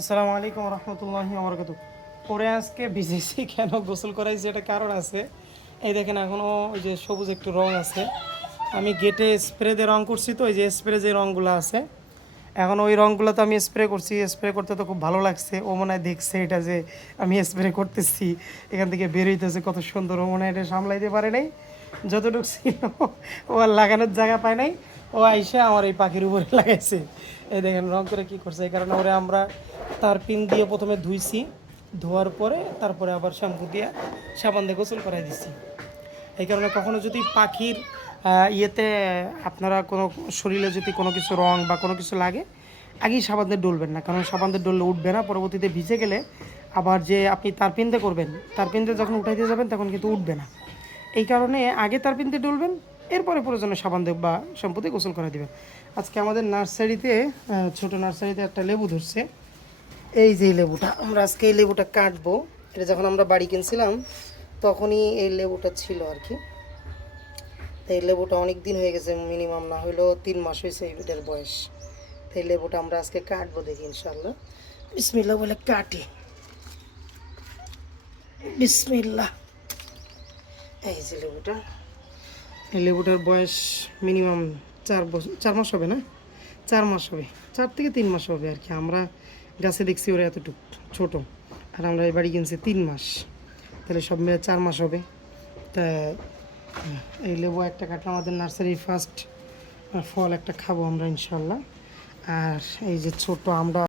আসসালামু আলাইকুম রহমতুল্লাহি ওবরাকাতুহু। পরে আজকে ভিজেছি কেন গোসল করাইছি এটা কারণ আছে। এই দেখেন এখনও ওই যে সবুজ একটু রং আছে। আমি গেটে স্প্রে দিয়ে রং করছি, তো ওই যে স্প্রে যে রঙগুলো আছে এখন ওই রঙগুলো তো আমি স্প্রে করছি। স্প্রে করতে তো খুব ভালো লাগছে। ও মনে হয় দেখছে এটা যে আমি স্প্রে করতেছি, এখান থেকে বের হইতেছে কত সুন্দর। ও মনে হয় এটা সামলাইতে পারে নাই, যতটুকু ছিল ও আর লাগানোর জায়গা পায় নাই। ও আইসে আমার এই পাখির উপরে লাগাইছে। এই দেখেন রং করে কী করছে। এই কারণে ওরে আমরা তার পিন দিয়ে প্রথমে ধুইছি, ধোয়ার পরে তারপরে আবার শ্যাম্পু দিয়ে সাবান দিয়ে গোসল করাই দিছি। এই কারণে কখনো যদি পাখির ইয়েতে আপনারা কোনো শরীরে যদি কোনো কিছু রং বা কোনো কিছু লাগে, আগেই সাবান দিয়ে ডলবেন না, কারণ সাবান দিয়ে ডললে উঠবে না। পরবর্তীতে ভিজে গেলে আবার যে আপনি তার পিনতে করবেন, তার পিনতে যখন উঠাইতে যাবেন তখন কিন্তু উঠবে না। এই কারণে আগে তার পিনতে ডলবেন, এরপরে প্রয়োজনে সাবান দিয়ে বা শ্যাম্পু দিয়ে গোসল করে দেবেন। আজকে আমাদের নার্সারিতে ছোট নার্সারিতে একটা লেবু ধরছে। এই যে লেবুটা, আমরা আজকে এই লেবুটা কাটবো। এটা যখন আমরা বাড়ি কিনছিলাম তখনই এই লেবুটা ছিল আর কি। তো এই লেবুটা অনেক দিন হয়ে গেছে, মিনিমাম না হলেও 3 মাস হয়েছে এটার বয়স। তো এই লেবুটা আমরা আজকে কাটবো, দেখি ইনশাল্লাহ। বিসমিল্লাহ বলে কাটি। বিসমিল্লাহ। এই যে লেবুটা, এই লেবুটার বয়স মিনিমাম 4 বছর, 4 মাস হবে না, 4 মাস হবে, 4 থেকে 3 মাস হবে আর কি। আমরা গাছে দেখছি ওরা এতটুকু ছোট, আর আমরা এই বাড়ি কিনছি 3 মাস, তাহলে সব মিলে 4 মাস হবে। তা এই লেবু একটা কাটলে আমাদের নার্সারির ফার্স্ট ফল একটা খাবো আমরা ইনশাল্লাহ। আর এই যে ছোট আমরা